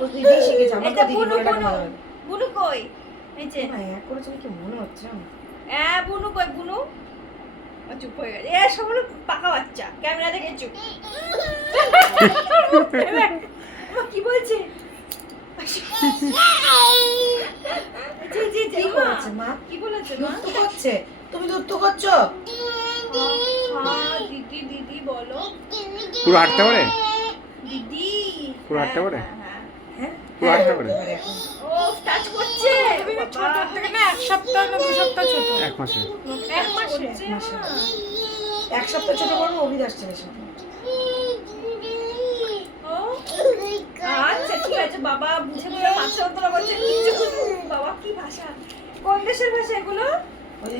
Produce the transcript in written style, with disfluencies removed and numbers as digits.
ও দিদি শিখেছে, আমাকে এটা দিদি বুনু বলে ডাকে বুনু মাঝে মাঝে। বুনু কই এই যে না এক করেছে কি মনে হচ্ছে না। বুনু কই বুনু চুপ হয়ে গেছে এ সব হলো পাকা বাচ্চা ক্যামেরা দেখে চুপ মা কি বলছে জি জি জি কি করেছে মা? কি বলেছে মা দুধ করছে, তুমি দুধ করছো? হ্যাঁ দিদি দিদি বলো পুরো হাঁটতে পারে? দিদি পুরো হাঁটতে পারে? হ্যাঁ পুরো হাঁটতে পারে? পারে এখন। ও টাচ করছে ছোট থেকে না 1 সপ্তাহ না 2 সপ্তাহ ছোট। 1 মাসে। 1 মাসে। মাসে। এক সপ্তাহ ছোট করবো অভিদাস ছেলের সাথে। ও আচ্ছা ঠিক আছে বাবা বুঝে বলে মাছ অন্তরা বলছে কিচ্ছু বাবা কি ভাষা কোন দেশের ভাষা এগুলো ওই